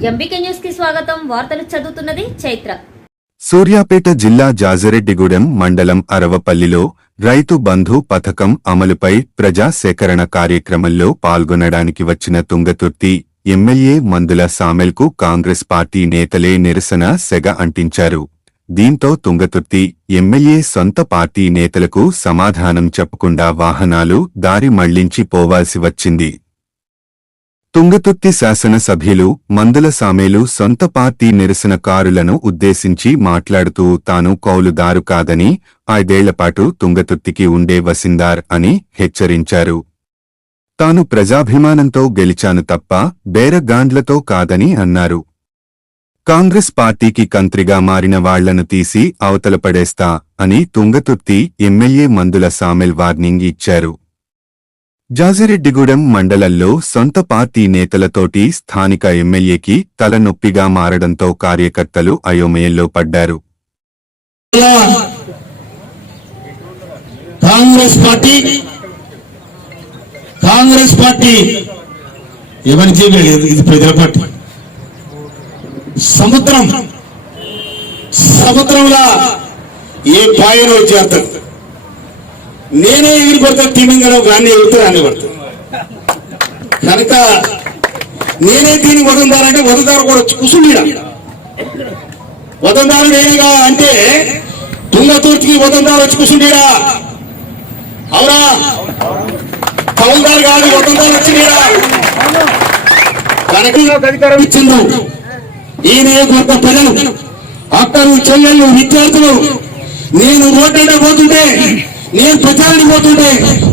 MBK న్యూస్కి స్వాగతం. వార్తలు చదువుతున్నది చైత్ర. సూర్యాపేట జిల్లా జాజరెడ్డిగూడెం మండలం అరవపల్లిలో రైతు బంధు పథకం అమలుపై ప్రజా సేకరణ కార్యక్రమంలో పాల్గొనడానికి వచ్చిన తుంగతుర్తి ఎమ్మెల్యే మందుల సామెల్కు కాంగ్రెస్ పార్టీ నేతలే నిరసన సెగ అంటించారు. దీంతో తుంగతుర్తి ఎమ్మెల్యే సొంత పార్టీ నేతలకు సమాధానం చెప్పకుండా వాహనాలు దారి మళ్ళించి పోవాల్సి వచ్చింది. తుంగతుర్తి శాసనసభ్యులు మందుల సామేలు సొంత పార్టీ నిరసనకారులను ఉద్దేశించి మాట్లాడుతూ తాను కౌలుదారు కాదని ఐదేళ్ళపాటు తుంగతుర్తికి ఉండే వసిందార్ అని హెచ్చరించారు. తాను ప్రజాభిమానంతో గెలిచాను తప్ప బేరగాండ్లతో కాదని అన్నారు. కాంగ్రెస్ పార్టీకి కంత్రిగా మారిన వాళ్ళను తీసి అవతలపడేస్తా అని తుంగతుర్తి ఎమ్మెల్యే మందుల సామెల్ వార్నింగ్ ఇచ్చారు. జాజిరెడ్డిగూడెం మండలంలో సొంత పార్టీ నేతలతోటి స్థానిక ఎమ్మెల్యేకి తలనొప్పిగా మారడంతో కార్యకర్తలు అయోమయంలో పడ్డారు. కాంగ్రెస్ పార్టీ కాంగ్రెస్ పార్టీ ఎవరి చేయలేదు ఇది ప్రజల పార్టీ. సముద్రం సముద్రంలో ఏ పాయలో చేస్తాడు నేనే ఎగిరి పడతాను తిమింగలం కానీ ఎగురుతూ అన్ని పడతాను కనుక నేనే దీన్ని వదందారంటే వదందారు కూడా కుసుమీడ వదందారు నేనేగా అంటే తుంగతూర్తికి వదందారు వచ్చి కుసుమీడా అవునా? కౌల్దారు కాదు వదందారు వచ్చిండీడా కనుక ఇచ్చింది ఈ నియోజకవర్గ ప్రజలు అక్కలు చెల్లెళ్ళు విద్యార్థులు. నేను రోడ్డు పోతుంటే నేను ప్రచారానికి పోతుంటే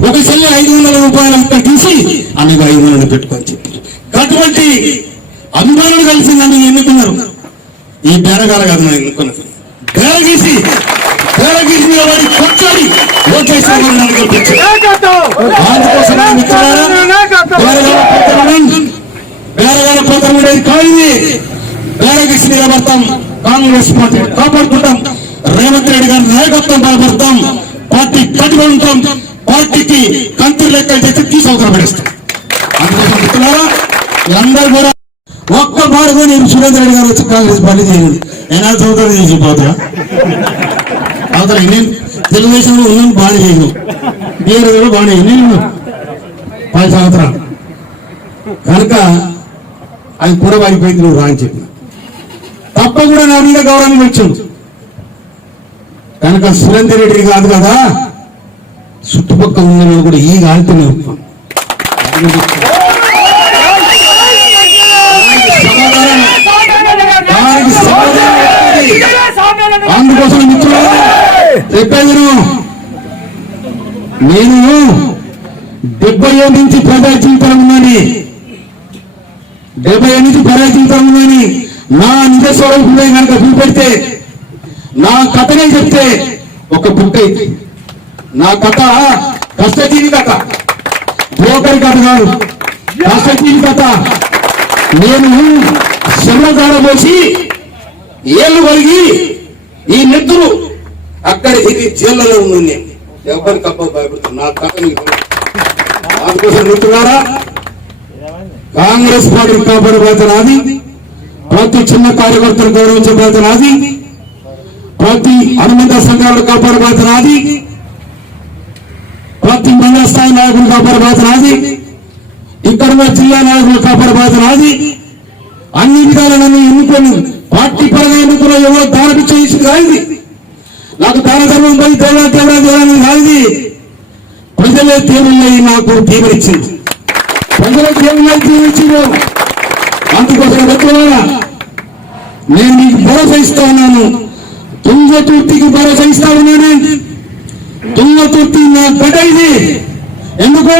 ఒక చెల్లి ఐదు వందల రూపాయలు అంతా తీసి ఆమెకు ఐదు వందలు పెట్టుకొని చెప్పారు. అటువంటి అభిమానులు కలిసి నన్ను ఎన్నుకున్నారు. ఈ బేరగాల కాదు నేను ఎన్నుకున్నది బేరగీసి బేరగీసి నిలబడి కొట్లాడి ఓటేసిన నన్ను గెలిపించారు బేరగాల పత్రం బేరగాల పోతం ఉండేది కాయింది బేరగీసి నిలబడతాం కాంగ్రెస్ పార్టీ కాపాడుకుంటాం రేవంత్ రెడ్డి గారి నాయకత్వం బలపడతాం. పార్టీ కట్టుబడి ఉంటాం పార్టీకి కంటి లెక్క చేసి తీసుకుని పడేస్తాం అందుకోసం మిత్రులారా అందరూ కూడా ఒక్క మాటగా నేను సురేంద్ర రెడ్డి గారు వచ్చి కాంగ్రెస్ పార్టీ చేయండి ఎలా చదువుతారు చేసిపోతా పోతా నేను తెలుగుదేశంలో ఉన్నాను బాగా చేయను. నేను కూడా బాగానే నేను పది సంవత్సరాలు. కనుక అది కూడా వాడిపోయింది నువ్వు రా అని చెప్పిన. తప్ప కూడా నా మీద గౌరవం వచ్చాను కనుక సురేందర్ రెడ్డి కాదు కదా? చుట్టుపక్కల ఉన్న కూడా ఈ గాలితోనే ఒప్పుకోను. అందుకోసం మిత్రులారా చెప్పేది నేను డెబ్బై ఏడు నుంచి ప్రజా జీవితం ఉందని డెబ్బై ఏడు నుంచి ప్రజా జీవితం ఉందని నా నిజ స్వరూపమే కనుక చూపెడితే నా కథనే చెప్తే ఒక బుక్ అయింది నా కథ కష్టజీవి కథ. బ్రోకర్ కథ కాదు. కష్టజీవి కథ. నేను శ్రమదార పోసి ఏళ్ళు కలిగి ఈ నెత్తురు అక్కడ ఇది జైల్లో ఉంది నేను. ఎవరికి అబ్బా భయపడుతుంది నా కథ అందుకోసం మిత్రులారా కాంగ్రెస్ పార్టీ కాపాడే బాధ్యత నాది. ప్రతి చిన్న కార్యకర్తను గౌరవించే బాధ్యత నాది. ప్రతి అనుబంధ సంఘాలు కాపాడే బాధ్యత ప్రతి మండల స్థాయి నాయకులు కాపాడే బాధ్యత ఇక్కడ ఉన్న జిల్లా నాయకులు కాపాడే బాధ్యత అన్ని విధాలు నన్ను ఎన్నుకొని పార్టీ పరంగా ఎన్నుకున్న ఎవరో దానికి చేసింది కాదు నాకు దాన ధర్మం పోయి దేవా దేవా దేవాలని కాదు ప్రజలే దేవుళ్ళై నాకు తీవ్రిచ్చింది ప్రజలే దేవుళ్ళై తీవ్రిచ్చింది అందుకోసం వ్యక్తులారా నేను మీకు భరోసా ఇస్తా ఉన్నాను. తుంగతుర్తికి భరోసా ఇస్తా ఉన్నాను తుంగతుర్తి నా గడ్డ ఇది. ఎందుకు?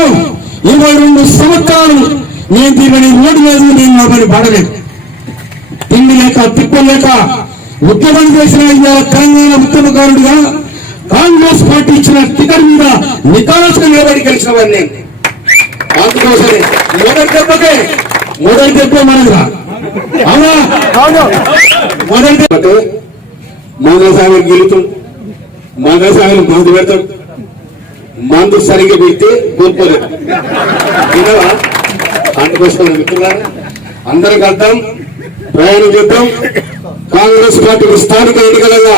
ఇరవై రెండు సంవత్సరాలు నేను దీనిని రోడ్డు మీద నేను నా పని పడలేదు. తిండి లేక తిప్పలు లేక ఉద్యమం చేసిన ఇవాళ తెలంగాణ ఉద్యమకారుడిగా కాంగ్రెస్ పార్టీ ఇచ్చిన టికెట్ మీద నికాలసుగా నిలబడి గెలిచిన వాడిని అందుకోసమే మొదటి దెబ్బకే మొదటి దెబ్బ మనదిరా అవునా? మొదటి దెబ్బ మంగళసాగర్ గెలుతాం. మంగళసాగర్ మందు పెడతాం. మందు సరిగ్గా పెడితే గొప్పలేదు వినవా అందుకోసం మిత్రులారా అందరం కలుద్దాం. ప్రయాణం చేద్దాం. కాంగ్రెస్ పార్టీకి స్థానిక ఎన్నికలుగా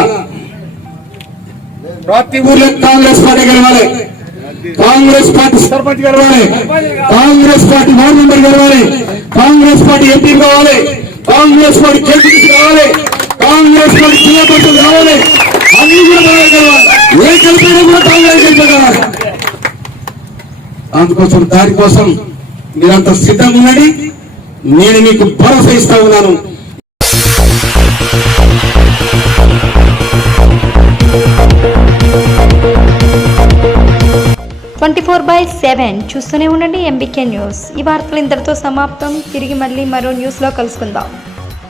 ప్రతి ఊర్లో కాంగ్రెస్ పార్టీ గెలవాలి. కాంగ్రెస్ పార్టీ సర్పంచ్ గెలవాలి. కాంగ్రెస్ పార్టీ వార్డు మెంబర్ గెలవాలి. కాంగ్రెస్ పార్టీ ఎంపీ కావాలి. కాంగ్రెస్ పార్టీ జడ్పీ కావాలి. కాంగ్రెస్ పార్టీ జిల్లా పరిషత్ కావాలి అన్ని కూడా మనమే గెలవాలి. ఏ కలిపినా కూడా కాంగ్రెస్ గెలిపగలవాలి అందుకోసం దానికోసం మీరంతా సిద్ధంగా ఉండండి. నేను మీకు భరోసా ఇస్తా ఉన్నాను. ట్వంటీ ఫోర్ బై సెవెన్ చూస్తూనే ఉండండి ఎంబీకే న్యూస్. ఈ వార్తలు ఇంతటితో సమాప్తం. తిరిగి మళ్ళీ మరో న్యూస్లో కలుసుకుందాం.